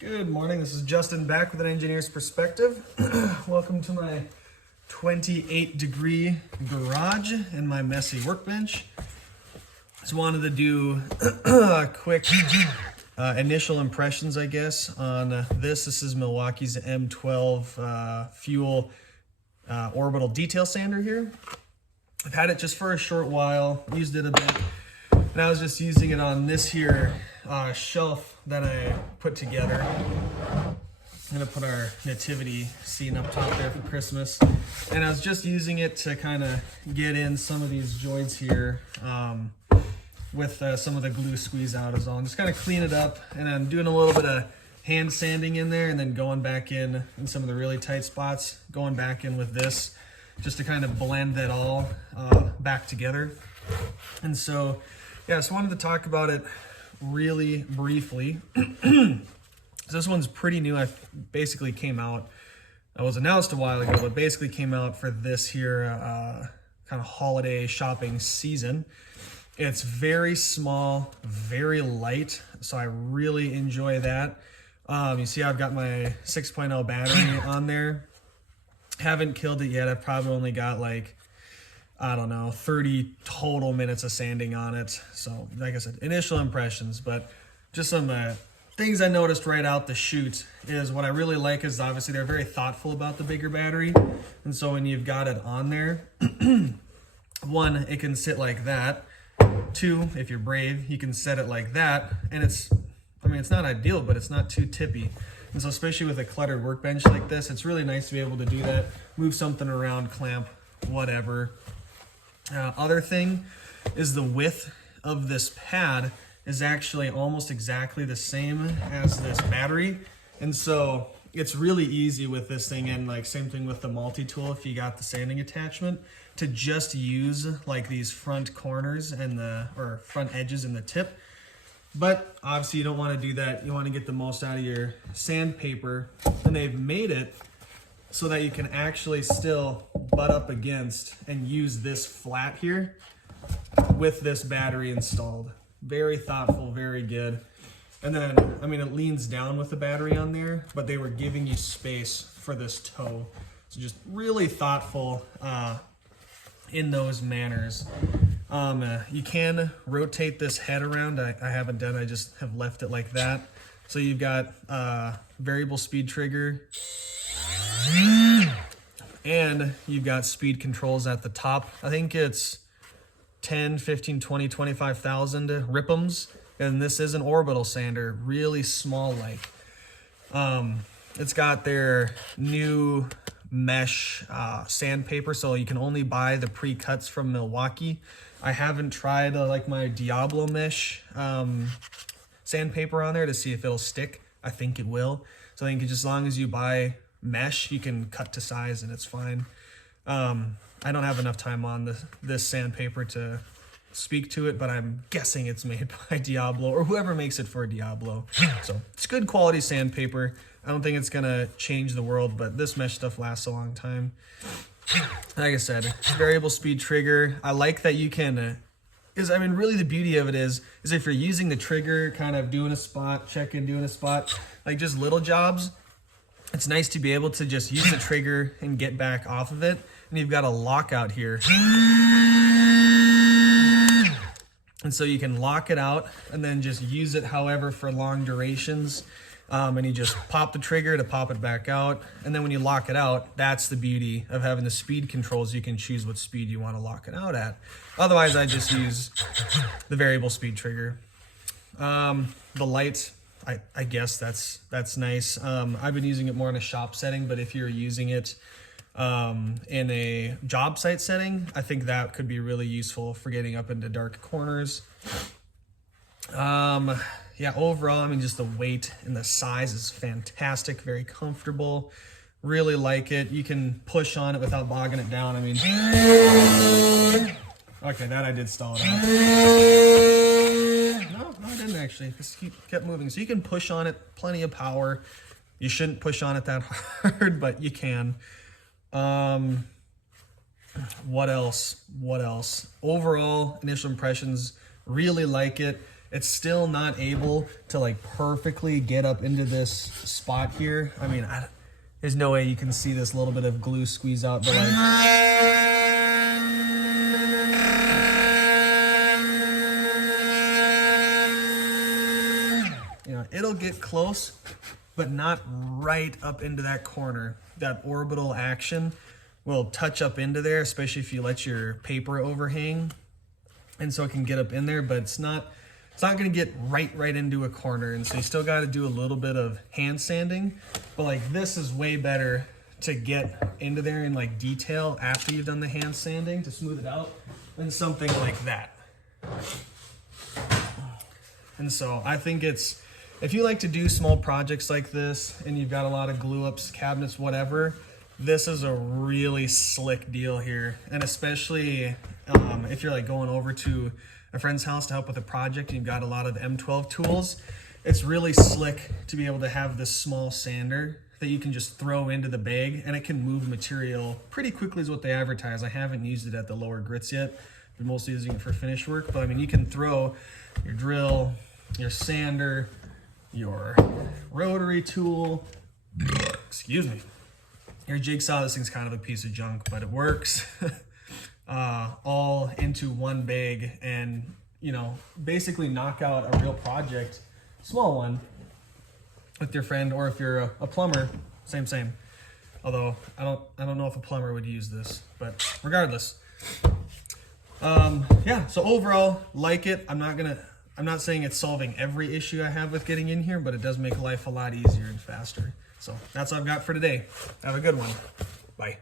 Good morning, this is Justin back with an engineer's perspective. Welcome to my 28-degree garage and my messy workbench. Just wanted to do a quick initial impressions, I guess, on this. This is Milwaukee's M12 fuel Orbital detail sander here. I've had it just for a short while, used it a bit, and I was just using it on this here shelf that I put together. I'm gonna put our nativity scene up top there for Christmas. And I was just using it to kind of get in some of these joints here with some of the glue squeeze out is all. Just kind of clean it up, and I'm doing a little bit of hand sanding in there and then going back in some of the really tight spots, going back in with this just to kind of blend that all back together. And so, yeah, just wanted to talk about it really briefly. This one's pretty new. I basically came out, it was announced a while ago, but basically came out for this here kind of holiday shopping season. It's very small, very light, so I really enjoy that. You see I've got my 6.0 battery on there. Haven't killed it yet. I've probably only got like, I don't know, 30 total minutes of sanding on it. So like I said, initial impressions, but just some things I noticed right out the chute is what I really like is obviously they're very thoughtful about the bigger battery. And so when you've got it on there, one, it can sit like that. Two, if you're brave, you can set it like that. And it's not ideal, but it's not too tippy. And so especially with a cluttered workbench like this, it's really nice to be able to do that, move something around, clamp, whatever. Other thing is the width of this pad is actually almost exactly the same as this battery. And so it's really easy with this thing, and like same thing with the multi-tool if you got the sanding attachment, to just use like these front corners and or front edges in the tip. But obviously you don't want to do that. You want to get the most out of your sandpaper, and they've made it so that you can actually still butt up against and use this flat here with this battery installed. Very thoughtful, very good. And then, it leans down with the battery on there, but they were giving you space for this toe. So just really thoughtful in those manners. You can rotate this head around. I haven't done, I just have left it like that. So you've got variable speed trigger, and you've got speed controls at the top. I think it's 10, 15, 20, 25,000 RPMs. And this is an Orbital sander, really small like. It's got their new mesh sandpaper, so you can only buy the pre-cuts from Milwaukee. I haven't tried like my Diablo mesh sandpaper on there to see if it'll stick. I think it will. So I think just as long as you buy mesh, you can cut to size and it's fine. I don't have enough time on this sandpaper to speak to it, but I'm guessing it's made by Diablo or whoever makes it for Diablo. So it's good quality sandpaper. I don't think it's gonna change the world, but this mesh stuff lasts a long time. Like I said, variable speed trigger. I like that you can, really the beauty of it is if you're using the trigger, kind of doing a spot, checking, doing a spot, like just little jobs, it's nice to be able to just use the trigger and get back off of it. And you've got a lockout here. And so you can lock it out and then just use it however for long durations. And you just pop the trigger to pop it back out. And then when you lock it out, that's the beauty of having the speed controls. You can choose what speed you want to lock it out at. Otherwise, I just use the variable speed trigger. The light, I guess that's nice. I've been using it more in a shop setting, but if you're using it in a job site setting, I think that could be really useful for getting up into dark corners. Yeah, overall, just the weight and the size is fantastic, very comfortable. Really like it. You can push on it without bogging it down. Okay, that I did stall it out. No, I didn't actually. Just kept moving. So you can push on it, plenty of power. You shouldn't push on it that hard, but you can. What else? Overall, initial impressions, really like it. it's still not able to like perfectly get up into this spot here. I mean, there's no way you can see this little bit of glue squeeze out, but like, it'll get close, but not right up into that corner. That orbital action will touch up into there, especially if you let your paper overhang, and so it can get up in there, but it's not going to get right into a corner, and so you still got to do a little bit of hand sanding. But like this is way better to get into there in like detail after you've done the hand sanding to smooth it out than something like that. And so I think it's, if you like to do small projects like this and you've got a lot of glue ups, cabinets, whatever, this is a really slick deal here. And especially if you're like going over to a friend's house to help with a project and you've got a lot of M12 tools, it's really slick to be able to have this small sander that you can just throw into the bag, and it can move material pretty quickly is what they advertise. I haven't used it at the lower grits yet. Been mostly using it for finish work, but I mean, you can throw your drill, your sander, your rotary tool, excuse me, your jigsaw. This thing's kind of a piece of junk, but it works. All into one bag, and you know, basically knock out a real project, small one, with your friend, or if you're a plumber, same. Although I don't know if a plumber would use this, but regardless, yeah. So overall, like it. I'm not saying it's solving every issue I have with getting in here, but it does make life a lot easier and faster. So that's all I've got for today. Have a good one. Bye.